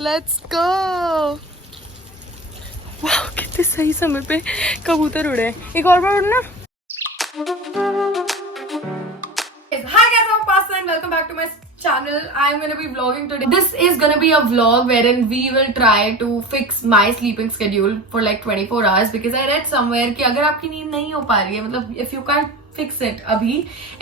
Let's go. वाह कितने सही समय पे कबूतर उड़े हैं। एक और बार उड़ना। Hi guys, I'm Pasta and welcome back to my channel. I'm gonna be vlogging today. This is gonna be a vlog wherein we will try to fix my sleeping schedule for like 24 hours because I read somewhere कि अगर आपकी नींद नहीं हो पा रही है, मतलब if you can't fix it अभी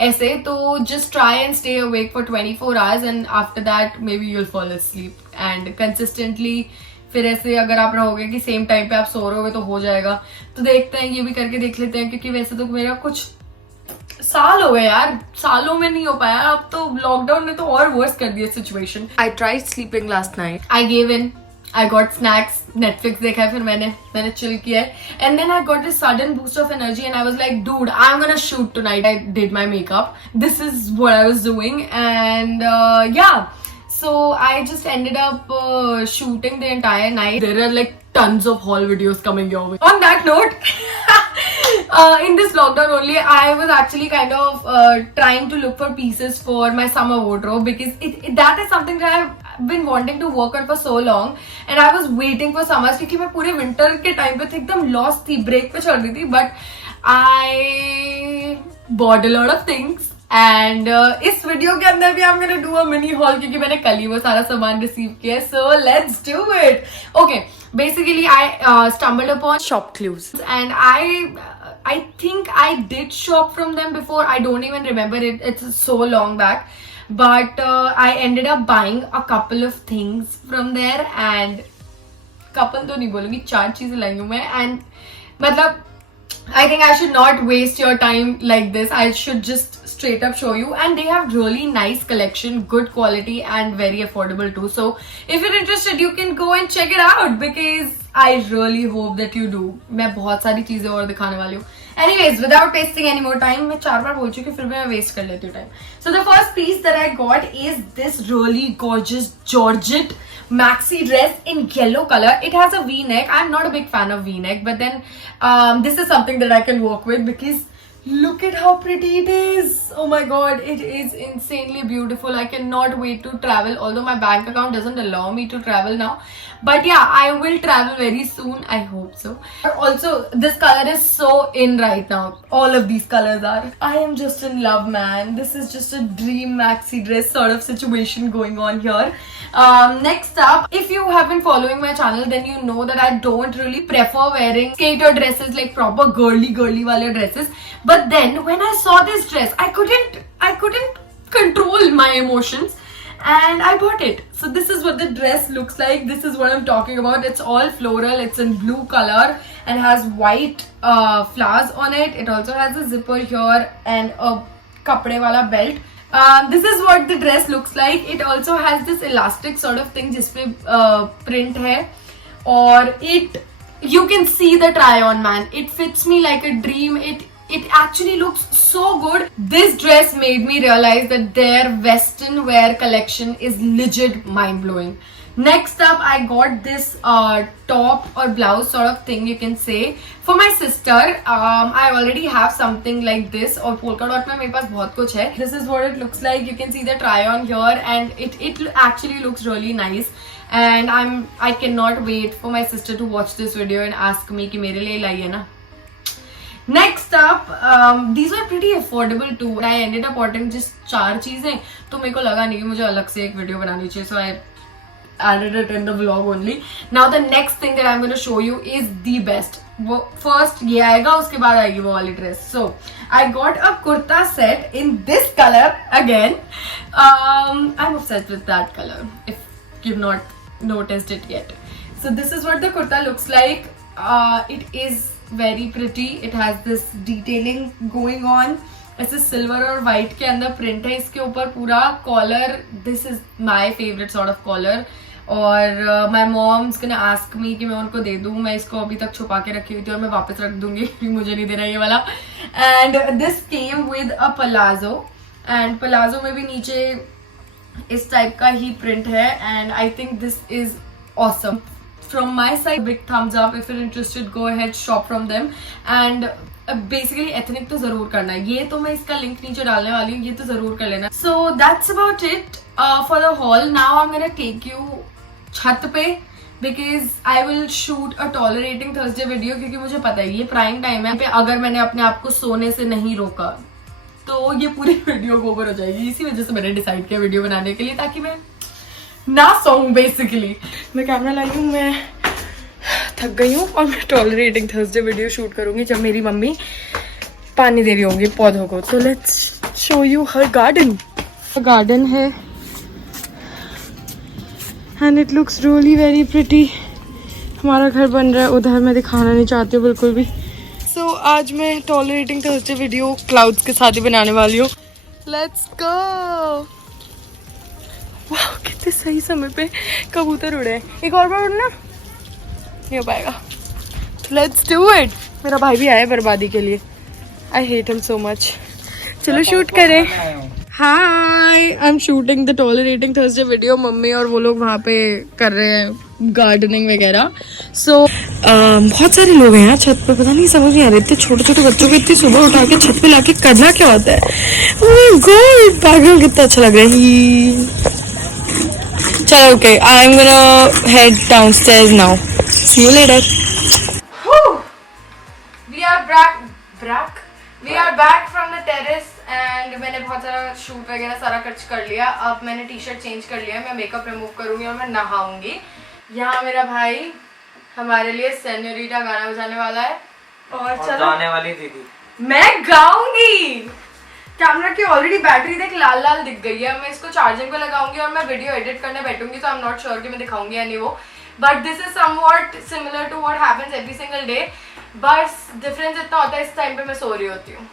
ऐसे, तो just try and stay awake for 24 hours and after that maybe you'll fall asleep and consistently फिर ऐसे अगर आप रहोगे कि सेम टाइम पे आप सो रहे होगे तो हो जाएगा। तो देखते हैं, ये भी करके देख लेते हैं क्योंकि वैसे तो मेरा कुछ साल हो गए यार, सालों में नहीं हो पाया। अब तो लॉकडाउन ने तो और वर्स कर दिया situation. I tried sleeping last night, I gave in, I got snacks, Netflix देखा है, फिर मैंने चिल किया है and then I got this sudden boost of energy and I was like dude I am gonna shoot tonight. I did my makeup, this is what I was doing and yeah so I just ended up shooting the entire night. There are like tons of haul videos coming your way. On that note, in this lockdown only, I was actually kind of trying to look for pieces for my summer wardrobe because that is something that I've been wanting to work on for so long and I was waiting for summers क्योंकि मैं पूरे winter के time पे एकदम lost थी, break पे चल रही थी, but I bought a lot of things. And इस वीडियो के अंदर भी I'm gonna do a mini haul क्योंकि मैंने कल ही वो सारा सामान रिसीव किया है. So let's do it. Okay, basically I stumbled upon Shop Clues and I think I did shop from them before. I don't even remember it. It's so long back. But I ended up buying a couple of things from there and couple तो नहीं बोलूंगी, 4 चीजें लाई हूँ मैं and मतलब I think I should not waste your time like this. I should just straight up show you and they have really nice collection, good quality and very affordable too. So if you're interested you can go and check it out because I really hope that you do. मैं बहुत सारी चीजें और दिखाने वाली हूँ. Anyways, without wasting any more time, मैं 4 बार बोल चुकी हूँ, फिर मैं waste कर लेती हूँ time. So the first piece that I got is this really gorgeous Georgette maxi dress in yellow color. It has a V-neck. I'm not a big fan of V-neck, but then this is something that I can work with because look at how pretty it is. Oh my god, it is insanely beautiful. I cannot wait to travel, although my bank account doesn't allow me to travel now. But yeah, I will travel very soon. I hope so. Also, this color is so in right now. All of these colors are. I am just in love, man. This is just a dream maxi dress sort of situation going on here. Next up, if you have been following my channel, then you know that I don't really prefer wearing skater dresses, like proper girly wale dresses. But then when I saw this dress, I couldn't control my emotions and I bought it. So this is what the dress looks like. This is what I'm talking about. It's all floral. It's in blue color and has white flowers on it. It also has a zipper here and a kapde wala belt. This is what the dress looks like. It also has this elastic sort of thing जिसपे print है और you can see the try on, man. It fits me like a dream. It actually looks so good. This dress made me realize that their western wear collection is legit mind-blowing. Next up, I got this top or blouse sort of thing, you can say, for my sister. I already have something like this और polka dot में मेरे पास बहुत कुछ है. This is what it looks like. You can see the try on here and it actually looks really nice. And I cannot wait for my sister to watch this video and ask me कि मेरे लिए लाई है ना. Next up, these were pretty affordable too. I ended up ordering just 4 चीजें, तो मेरे को लगा नहीं कि मुझे अलग से एक वीडियो बनानी चाहिए. So I added it in the vlog only. Now the next thing that I'm going to show you is the best. वो first ये आएगा, उसके बाद आएगी वो वाली dress. So I got a kurta set in this color again. I'm obsessed with that color. If you've not noticed it yet. So this is what the kurta looks like. It is very pretty. It has this detailing going on. ऐसे silver और white के अंदर print है इसके ऊपर पूरा. Collar, this is my favourite sort of collar और my mom's gonna ask me कि मैं उनको दे दूं. मैं इसको अभी तक छुपा के रखी हुई थी और मैं वापस रख दूंगी, मुझे नहीं देना ये वाला. And this came with a palazzo and palazzo में भी नीचे इस टाइप का ही प्रिंट है and I think this is awesome. From my side, big thumbs up. If you're interested, go ahead, shop from them. And basically ethnic तो जरूर करना है. ये तो मैं इसका लिंक नीचे डालने वाली हूँ, ये तो जरूर कर लेना. So that's about it for the haul. Now I'm gonna take you छत पे because I will shoot a tolerating Thursday video, क्योंकि मुझे पता है ये प्राइम टाइम है पे अगर मैंने अपने आप को सोने से नहीं रोका तो ये पूरी वीडियो ओवर हो जाएगी। इसी वजह से मैंने डिसाइड किया वीडियो बनाने के लिए, ताकि मैं ना सोऊं बेसिकली। मैं कैमरा लाई हूँ, मैं थक गई हूँ और मैं टॉलरेटिंग थर्सडे वीडियो शूट करूंगी जब मेरी मम्मी पानी दे रही होंगी पौधों को। तो let's show you her garden. Garden है and it looks really very pretty. हमारा घर बन रहा है उधर, मैं दिखाना नहीं चाहती हूँ बिल्कुल भी। सो आज मैं टॉलरेटिंग थर्सडे वीडियो क्लाउड्स के साथ ही बनाने वाली हूँ। Let's go. वाह कितने सही समय पे कबूतर उड़े हैं। एक और बार उड़ना नहीं हो पाएगा। Let's do it. मेरा भाई भी आया है बर्बादी के लिए। I hate him so much. चलो शूट करें। Hi, I am shooting the tolerating Thursday video. मम्मी और वो लोग वहाँ पे कर रहे हैं गार्डनिंग वगैरह। सो बहुत सारे लोग हैं यहाँ छत पे, पता नहीं समझ नहीं आ रहे इतने छोटे छोटे बच्चों को इतनी सुबह उठा के छत पे लाके करना क्या होता है। ओह गॉड, बैकग्राउंड कितना अच्छा लग रहा है। चलो okay, I am gonna head downstairs now. See you later. We are back from the terrace and मैंने बहुत सारा शूट वगैरह सारा कुछ कर लिया। अब मैंने टी शर्ट चेंज कर लिया, मैं मेकअप रिमूव करूंगी और मैं नहाऊंगी। यहाँ मेरा भाई हमारे लिए सेन्योरिटा गाना बजाने वाला है और चलो गाने वाली दीदी मैं गाऊंगी। कैमरा की ऑलरेडी बैटरी देख लाल लाल दिख गई है। मैं इसको चार्जिंग पे लगाऊंगी और मैं वीडियो एडिट करने बैठूंगी, तो आई एम नॉट श्योर कि मैं दिखाऊंगी या नहीं वो, but this is somewhat similar to what happens every single day. बस डिफरेंस इतना होता है इस टाइम पे मैं सो रही होती हूँ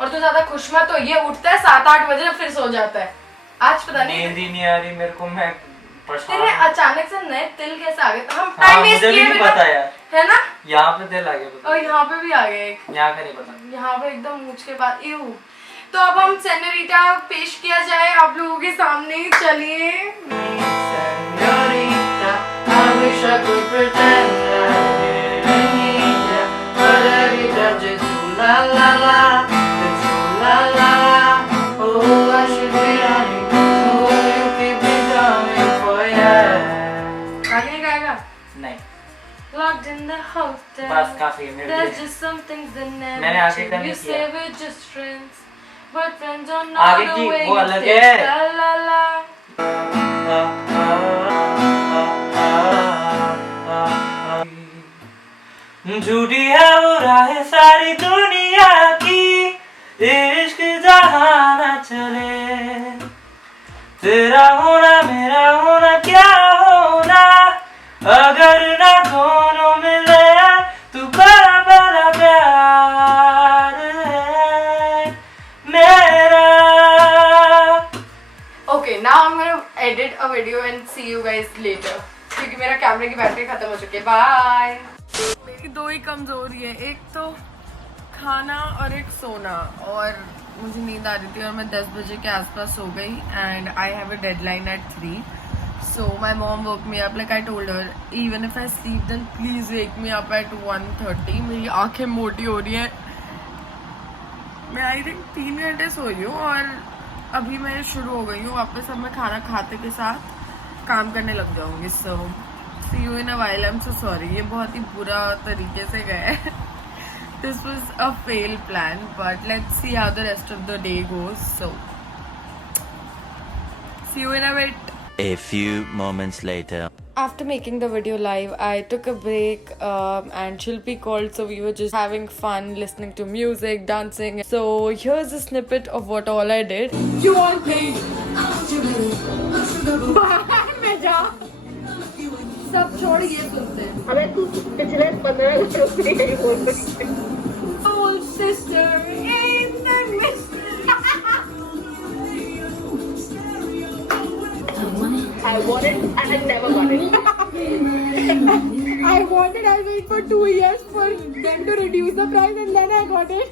और तो ज्यादा खुश मत हो, ये उठता है 7-8 बजे फिर सो जाता है। आज पता नहीं नींद ही नहीं आ रही मेरे को, मैं तेरे अचानक से नए तिल कैसे आ गए? तो हम टाइम वेस्ट किए भी पता है ना। यहाँ पे तिल आ गए और यहाँ पे भी आ गए। यहाँ का नहीं पता, यहाँ पे एकदम मूंछ के पास। यू तो अब हम सेन्योरिटा पेश किया जाए आप लोगों के सामने। चलिए। Locked in the hotel. बस काफी है मेरे लिए। There's just some things that never मैंने आगे का नहीं किया। You say we're just friends, but friends don't know the way you say la la la. झूठी है वो राहें सारी दुनिया की, इश्क जहाँ न चले। तेरा होना मेरा होना क्या होना, अगर ना दोनों मिले तू बड़ा बड़ा प्यार है मेरा। Okay, now I'm gonna edit a video and see you guys later, क्योंकि मेरा कैमरे की बैटरी खत्म हो चुकी है। बाय। मेरी दो ही कमजोरी है, एक तो खाना और एक सोना। और मुझे नींद आ रही थी और मैं 10 बजे के आसपास सो गई and I have a deadline at 3. So my mom woke me up, like I told her, even if I sleep then please wake me up at 1:30. मेरी आंखें मोटी हो रही हैं। मैं आई थिंक 3 घंटे सो रही हूँ और अभी मैं शुरू हो गई हूँ वापस। अब मैं खाना खाते के साथ काम करने लग जाऊंगी। So see you in a while. I'm so sorry. ये बहुत ही बुरा तरीके से गया है। This was a failed plan, but let's see how the rest of the day goes. So see you in a bit. A few moments later. After making the video live, I took a break and Shilpi called, so we were just having fun, listening to music, dancing. So here's a snippet of what all I did. You all played. सब छोड़ ये सुनते हैं। अबे तू पिछले 15 घंटों से यही बोल रही है। Oh sister, ain't that miss? I wanted and I never got it. I wanted, I waited for 2 years for them to reduce the price and then I got it.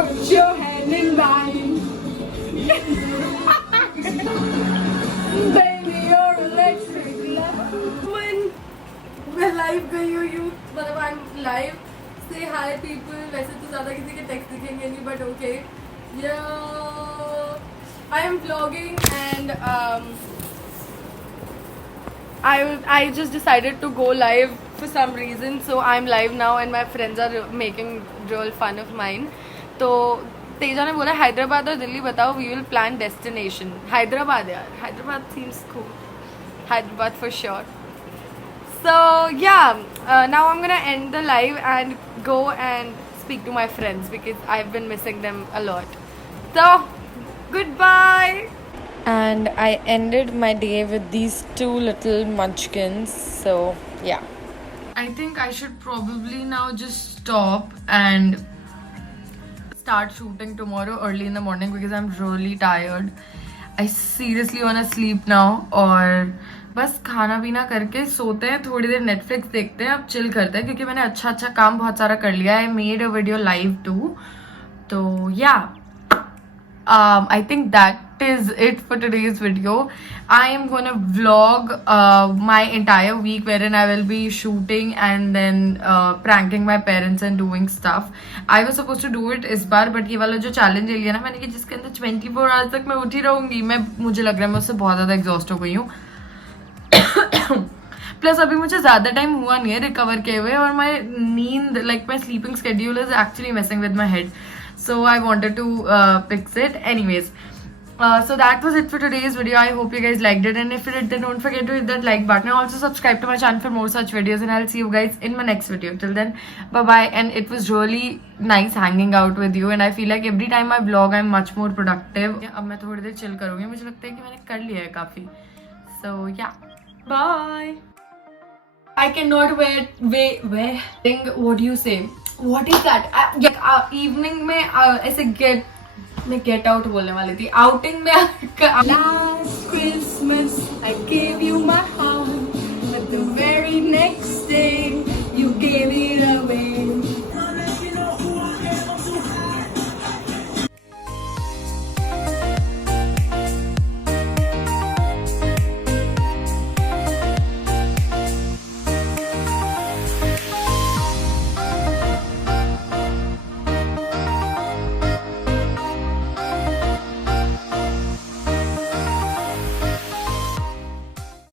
Put your hand in mine. Baby, you're electric love. मैं live गई हूँ youth, मतलब I'm live. Say hi people. वैसे तो ज़्यादा किसी के text दिखेंगे नहीं, but okay. Yeah, I am vlogging and I just decided to go live for some reason, so I'm live now and my friends are making real fun of mine. तो तेजा ने बोला हैदराबाद और दिल्ली बताओ, we will plan destination. Hyderabad यार, Hyderabad seems cool. Hyderabad for sure. So yeah, now I'm gonna end the live and go and speak to my friends because I've been missing them a lot. So goodbye. And I ended my day with these two little munchkins. So yeah, I think I should probably now just stop and start shooting tomorrow early in the morning because I'm really tired. I seriously wanna sleep now. और बस खाना पीना करके सोते हैं, थोड़ी देर Netflix देखते हैं, अब चिल करते हैं क्योंकि मैंने अच्छा काम बहुत सारा कर लिया है. I made a video live too. तो yeah, I think that is it for today's video. I am gonna vlog my entire week wherein I will be shooting and then pranking my parents and doing stuff. I was supposed to do it इस बार, but ये वाला जो challenge ले लिया ना मैंने कि जिसके अंदर 24 hours तक मैं उठी रहूंगी, मुझे लग रहा है मैं उससे बहुत ज़्यादा exhaust हो गई हूँ. प्लस अभी मुझे ज़्यादा टाइम हुआ नहीं है रिकवर किए हुए और माई नींद like my sleeping schedule is actually messing with my head. So I wanted to fix it. Anyways, so that was it for today's video. I hope you guys liked it, and if you did, then don't forget to hit that like button. Also subscribe to my channel for more such videos, and I'll see you guys in my next video. Till then, bye bye. And it was really nice hanging out with you, and I feel like every time I vlog, I'm much more productive. अब मैं थोड़ी देर chill करूँगी. मुझे लगता है कि मैंने कर लिया है काफी. So yeah, bye. I cannot wait. What do you say? What is that? Evening में ऐसे get out बोलने वाली थी. Outing में last Christmas I gave you my heart.